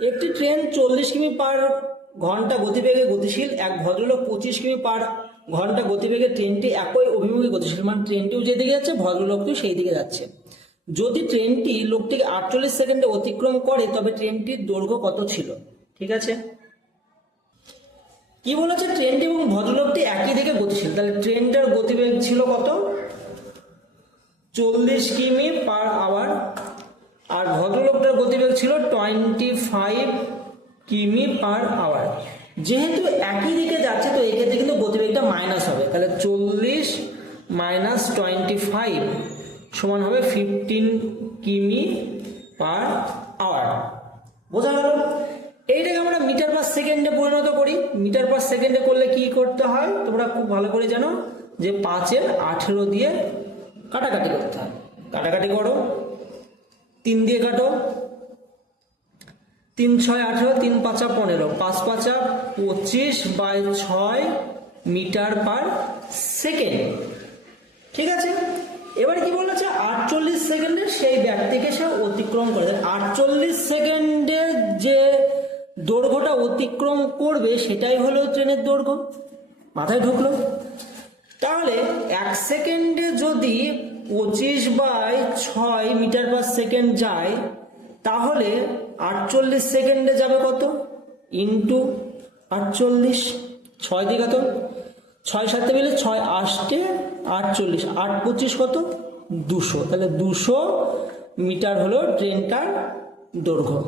একটি ট্রেন 40 কিমি পার ঘন্টা গতিবেগে গতিশীল, এক ভদ্রলোক 25 কিমি পার ঘন্টা গতিবেগে ট্রেনটি একই অভিমুখে গতিশীল, মানে ট্রেনটিও যেদিকে যাচ্ছে ভদ্রলোকটিও সেই দিকে যাচ্ছে। যদি ট্রেনটি লোকটিকে 48 সেকেন্ডে অতিক্রম করে তবে ট্রেনটির দৈর্ঘ্য কত ছিল? ঠিক আছে, কি বলেছে? ট্রেনটি এবং ভদ্রলোকটি একই দিকে গতিশীল, তাহলে ট্রেনটার গতিবেগ ছিল কত? 40 কিমি পার আওয়ার, আর ভদ্রলোকটার গতিবেগ ছিল 25 কিমি পার আওয়ার। যেহেতু একই দিকে যাচ্ছে তো এক্ষেত্রে কিন্তু গতিবেগটা মাইনাস হবে, তাহলে 40 মাইনাস 25 সমান হবে 15 কিমি পার আওয়ার। বোঝা গেল? এইটাকে আমরা মিটার পার সেকেন্ডে পরিণত করি। মিটার পার সেকেন্ডে করলে কি করতে হয় তোমরা খুব ভালো করে জানো, যে 5-এর 18 দিয়ে কাটাকাটি করতে হয়। কাটাকাটি করো, 3 দিয়ে কাটো, 3 6 18, 3 5 15, 5 5 25/6 মিটার পার সেকেন্ড। ঠিক আছে, এবার কি বলেছে? 48 সেকেন্ডে সেই ব্যক্তিকে সে অতিক্রম করে। 48 সেকেন্ডের যে দৈর্ঘ্যটা অতিক্রম করবে সেটাই হলো ট্রেনের দৈর্ঘ্য। মাথায় ঢুকলো? তাহলে 1 সেকেন্ডে যদি 25/6 মিটার পার সেকেন্ড যায়, তাহলে 48 সেকেন্ডে যাবে কত? ইন্টু 48, 6 দিয়ে কত? 6 7 মিলে 6 8 48, 8 25 কত? 200। তাহলে 200 মিটার হলো ট্রেনটার দৈর্ঘ্য।